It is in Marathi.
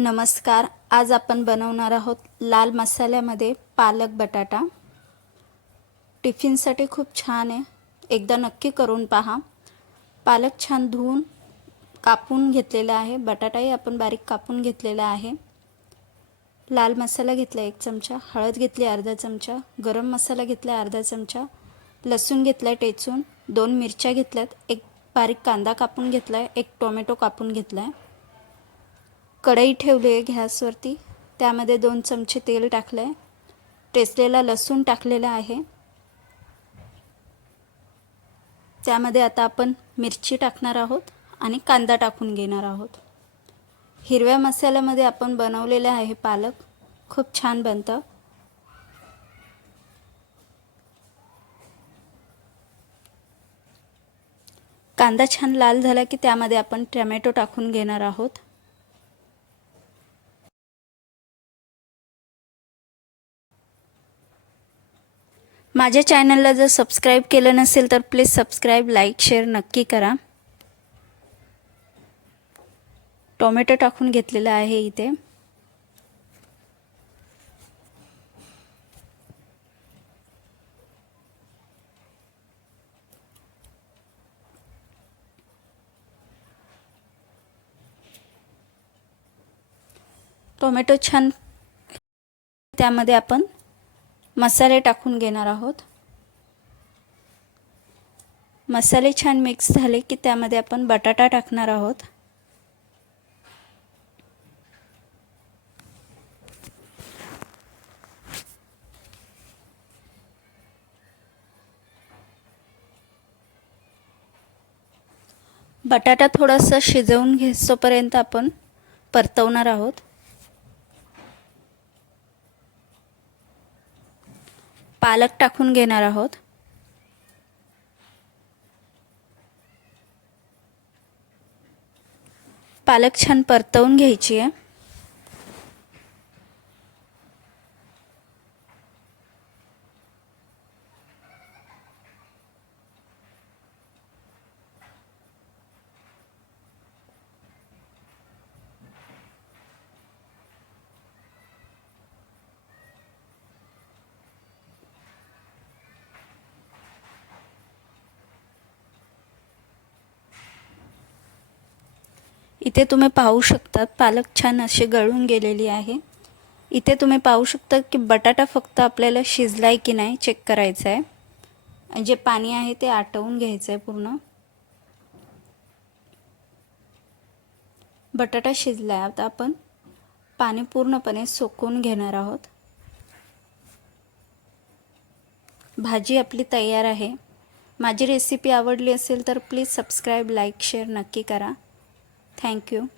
नमस्कार आज आपण बनवणार आहोत लाल मसाल्यामध्ये पालक बटाटा. टिफिनसाठी खूप छान आहे. एकदा नक्की करून पहा. पालक छान धुवून कापून घेतलेला आहे. बटाटाही आपण बारीक कापून घेतलेला आहे. लाल मसाला घेतला एक चमचा हळद घेतली अर्धा चमचा गरम मसाला घेतला अर्धा चमचा लसूण घेतला टेचून दोन मिरच्या घेतल्यात एक बारीक कांदा कापून घेतला आहे एक टोमॅटो कापून घेतला आहे कढई ठेवली आहे गॅसवरती. त्यामध्ये दोन चमचे तेल टाकलं आहे टेचलेला लसूण टाकलेला आहे. त्यामध्ये आता आपण मिरची टाकणार आहोत आणि कांदा टाकून घेणार आहोत. हिरव्या मसाल्यामध्ये आपण बनवलेले आहे पालक. खूप छान बनतं. कांदा छान लाल झाला की त्यामध्ये आपण टमॅटो टाकून घेणार आहोत. माझ्या चॅनलला जर सबस्क्राईब केलं नसेल तर प्लीज सबस्क्राईब लाईक शेअर नक्की करा. टोमॅटो टाकून घेतलेला आहे इथे. टोमॅटो छान त्यामध्ये आपण मसाले टाकून घेणार आहोत. मसाले छान मिक्स झाले की त्यामध्ये आपण बटाटा टाकणार आहोत. बटाटा थोडासा शिजवून घेसोपर्यंत आपण परतवणार आहोत. पालक टाकून घेणार आहोत. पालक छान परतवून घ्यायची आहे. इथे तुम्ही पाहू शकतात पालक छान अशी गळून गेलेली आहे. इथे तुम्ही पाहू शकता की बटाटा फक्त आपल्याला शिजला आहे की नाही चेक करायचं आहे जे पाणी आहे ते आटवून घ्यायचं आहे पूर्ण. बटाटा शिजला आहे आता आपण. पाणी पूर्णपणे सोकून घेणार आहोत. भाजी आपली तयार आहे. माझी रेसिपी आवडली असेल तर प्लीज सबस्क्राईब लाईक शेअर नक्की करा. Thank you.